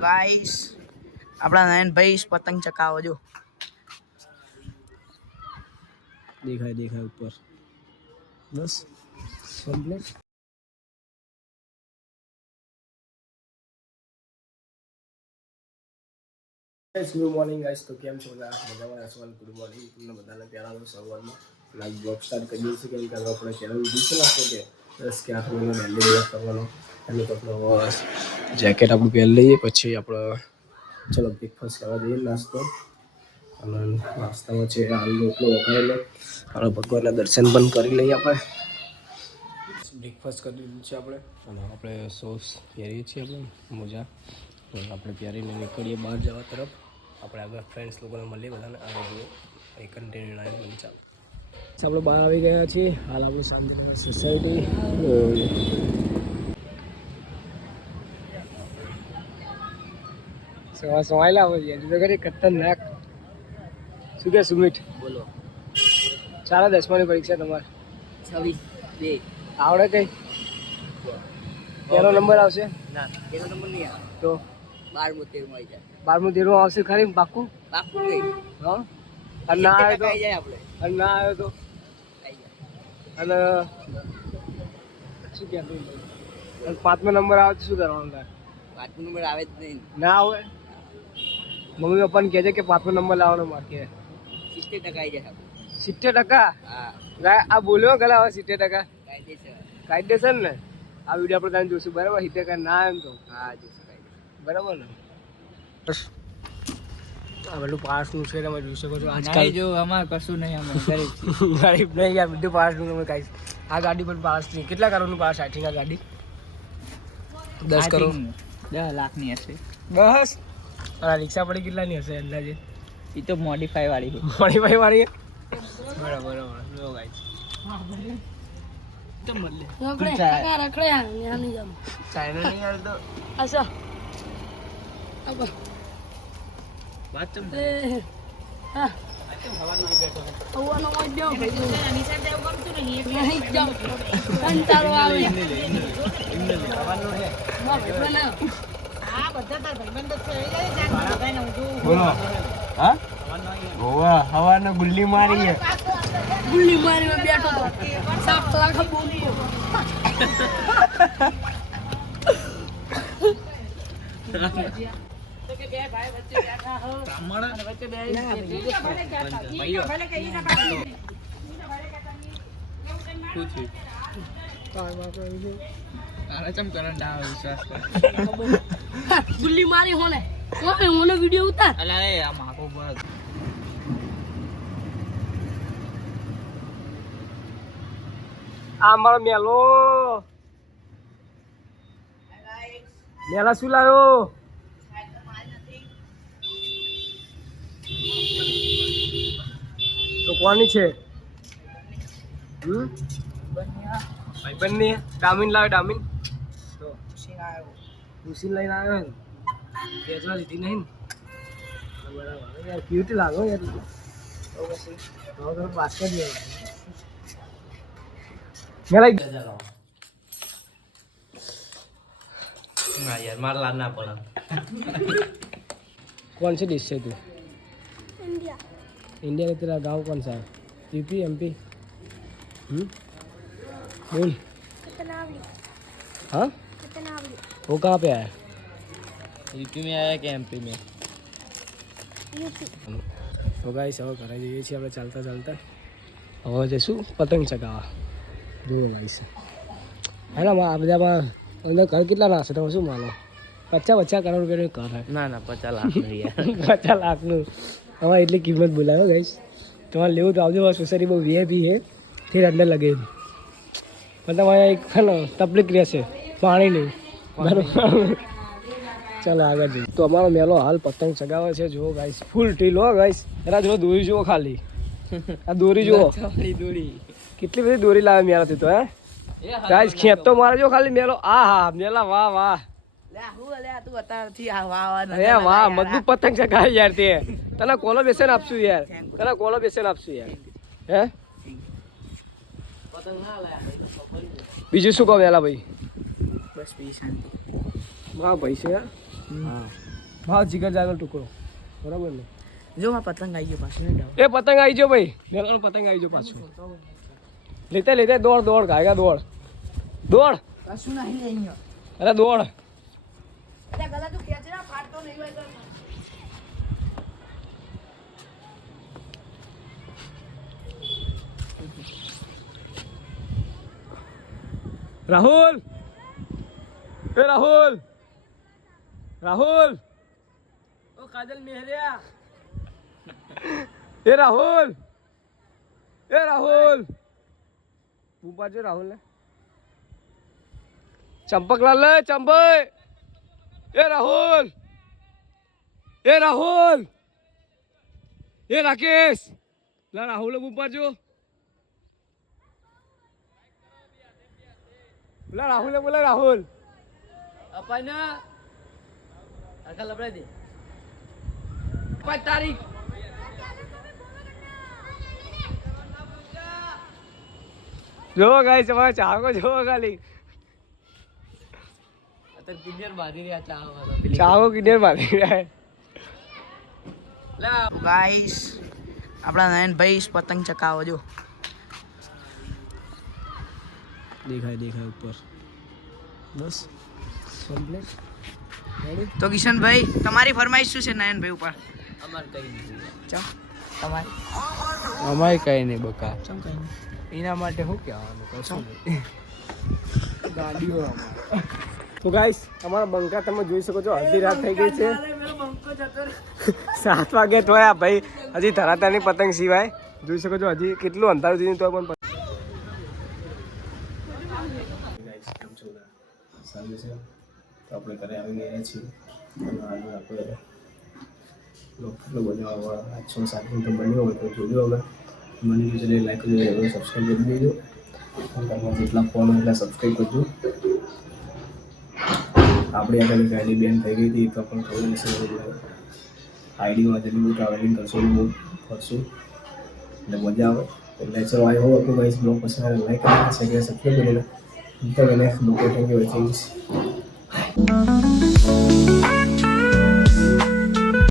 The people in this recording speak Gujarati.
ગાઈસ આપણા નયનભાઈ પતંગ ચકાવો જો દેખાય ઉપર બસ કમ્પ્લીટ ગુડ મોર્નિંગ ગાઈસ તો કેમ છો બધા મજામાં સવાલ ગુડ મોર્નિંગ તમને બધાને પહેલા સવારમાં લાઈવ બ્લોગ સ્ટાર્ટ કરી દઈશું કેમ કે આપણે ચેનલ દીધું નાખો કે 10 કે 8 મહિનો પહેલી બ્લોગ કરવાનો એટલે તો આપણો જેકેટ આપણું પહેરી લઈએ પછી આપણે ચલો બ્રેકફાસ્ટ કરવા જઈએ નાસ્તો અને નાસ્તામાં છે આલુ રોટલો વઘારેલો અને ભગવાનના દર્શન પણ કરી લઈએ આપણે બ્રેકફાસ્ટ કરી લીધું છે આપણે અને આપણે સોસ પહેરીએ છીએ આપણે મોજા આપણે પહેરીને નીકળીએ બહાર જવા તરફ આપણે આગળ ફ્રેન્ડ્સ લોકોને મળીએ બધાને આગળ જોઈએ એ કન્ટેનર લાઈન બની ચાલો આપણે બહાર આવી ગયા છીએ હાલ આપણું શાંતિનગર સોસાયટી સવાયેલા આવે છે તો કરી ખતરનાક શું કે સુમિત બોલો ચાલો 10માની પરીક્ષા તમારે 26 આવડે કઈ પહેલો નંબર આવશે ના પેલો નંબર નહીં આવે તો 12 13 આવી જાય 12 13 આવશે ખરી પાક્કું નહીં હા અને ના આવે તો આવી જાય આપણે અને ના આવે તો આવી જાય અને શું કહેતું અને 5મો નંબર આવે તો શું કરવાનું તારે 5મો નંબર આવે જ નહીં ના આવે મમ્મી પપ્પાને કહેજે કે 5મો નંબર લાવવાનો માગે 70% આવી જાય આપણે 70%? હા આ બોલ્યો ગલા હવે 70%? કાયદેસર કાયદેસર ને આ વિડીયો આપણે તમે જોઈશું બરાબર 70% ના એમ તો હા જોઈશું કાયદેસર બરાબર ને બસ આ પેલું પાસનું છે તમે જોઈ શકો છો આજકાલ જો અમારે કશું નહીં અમે ગરીબ ગરીબ નહીં યાર બધું પાસનું તમે કાંઈ આ ગાડી પણ પાસ નહીં કેટલા કરોડનું પાસ આઈ થિંક આ ગાડી 10 કરોડ 10 લાખની હશે બસ આ રિક્ષા પડી કેટલાની હશે અંદાજે એ તો મોડિફાઈ વાળી છે મોડિફાઈ વાળી બરાબર જો ગાઈસ તો મળે રખડે નહીં જામ ચાઇના નહીં યાર તો અચ્છા અબ વાત ચમ હા હવાનો બેઠો આવવાનો હોય દેવ ભાઈ નિશાન દેવ કરતું નહીં જાવ કંટાળો આવે હવાનો હે હા ભાઈ બને આ બધા તાર ભાઈબંધ તો થઈ જાય જાન લગાઈને હું જો બોલો હા ઓવા હવાનો ગુલ્લી મારી હે ગુલ્લી મારીને બેઠો તો 7 કલાક બોલ્યો તો કે બે ભાઈ વચ્ચે બેઠા હો બ્રાહ્મણ અને વચ્ચે બે ભાઈઓ ભલે કઈ ના પાડે પૂછી કાઈ વાત નહીં આરા ચમ કરંટ આવે વિશ્વાસ કર ગુલ્લી મારી હોને ઓને વિડિયો ઉતાર અલા એ આ માકો પર આ મારો મેલો મેલા શું લાવ્યો તો કોની છે ભાઈબંધની ડામીન લાવે ડામીન તો ખુશી લઈને આવ્યો ને વેચવા લીધી નહીં ને બરાબર યાર ક્યુટ લાગો યાર તો પછી તો બાસ્કેટ મેલા ના यार मार लाना पड़ा कौन सी डिश है तू इंडिया इंडिया का तेरा गांव कौन सा है यूपी एमपी बोल कतनावली हाँ कतनावली वो कहाँ पे आया यूपी में आया कि एमपी में यूपी તો ગાઈસ હવે ઘરે જઈએ છીએ આપણે ચાલતા ચાલતા હવે જઈશું પતંગ ચગાવવા જોયો ગાઈસ હા આ બધામાં અંદર ઘર કેટલા લાગશે તમે શું માનો 50 કરોડ રૂપિયાનું ઘર હે ના ના 50 લાખ યાર 50 લાખનું હવે એટલી કિંમત બોલાયો ગાઈસ તમારે લેવું તો આવજો સોસાયટી બહુ વીઆઈપી છે ફિર અંદર લગે પણ તમારે એક છે ને તકલીફ રહેશે પાણી નહીં બરાબર ચાલો આગળ જઈએ તો અમારો મેલો હાલ પતંગ ચગાવે છે જુઓ ગાઈસ ફૂલ ટીલ હો ગાઈસ એના જો દોરી જુઓ ખાલી આ દોરી જુઓ દોરી કેટલી બધી દોરી લાવે મેળાથી તો હે ગાઈસ ખેત તો મારે જો ખાલી મેલો આ હા મેલા વાહ વાહ લે હું લે તું અત્યારથી આ વાહ વાહ અરે વાહ મજબૂત પતંગ ચગાવે યાર તે તને કોલો બેસન આપશું યાર તને કોલો બેસન આપશું યાર હે પતંગ ના લે બીજું શું કહો વેલા ભાઈ બસ પી શાંતિ વાહ ભાઈ છે યાર હા ભાવ જીગર જાગર ટુકડો બરાબર ને જો આ પતંગ આવી ગયો પાછું એ પતંગ આવી ગયો ભાઈ મેલાનો પતંગ આવી ગયો પાછું લેતે દોડ ગાયગા દોડ કશું નહીં અહીંયા અરે દોડ અરે ગલા તું ખેંચ ના ફાટતો નહીં હોય તો રાહુલ ઓ કાજલ મેહરિયા રાહુલ ઊભા છે રાહુલ ને ચંપકલાલ લે ચંપઈ રાહુલ રાકેશ લા રાહુલ ઊભા જો બોલા રાહુલ અપાના આખા લબડાઈ દે 5 તારીખ જો ગાઈસ તમારે ચાહકો જો ખાલી અત્યારે કિનિયર મારી રહ્યા ચાહકો કિનિયર મારી રહ્યા લા ગાઈસ આપણા નયનભાઈ પતંગ ચકાવો જો દેખાય ઉપર બસ કમ્પ્લીટ રેડી તો કિશનભાઈ તમારી ફરમાઈશ શું છે નયનભાઈ ઉપર અમાર કઈ નહીં ચમ તમારી અમાય કઈ નહીં બકા ચમ કઈ નહીં એના માટે શું કહેવાનું કશું નહીં ગાડીઓ તો ગાઈસ અમારા બંકા તમે જોઈ શકો છો અડધી રાત થઈ ગઈ છે 7 વાગે તો આ ભાઈ હજી ધરાતાની પતંગ સિવાય જોઈ શકો છો હજી કેટલું અંધારું થયું તો પણ સારું છે તો આપણે ઘરે આવી ગયા છીએ અને આજે આપણે કેટલો બનાવવા 6-7 મિનિટ બન્યો હોય તો જોજો હવે મને બીજું લાઈક કરજો સબસ્ક્રાઈબ કરી દેજો તમારા જેટલા ફોન હોય એટલા સબસ્ક્રાઈબ કરજો આપણી આગળ આઈડી બેન થઈ ગઈ હતી તો પણ થોડું વિશે આઈડીમાં જેટલું બહુ ટ્રાવેલિંગ કરશું બહુ ફરશું એટલે મજા આવે એટલે ચલો આઈ હોપ આપનું ગાઈસ બ્લોગ પસંદ આવે લાઈક કરીને શેર કરીને સબસ્ક્રાઈબ કરીને તો એને લોકો થેન્ક યુ વેરી મચ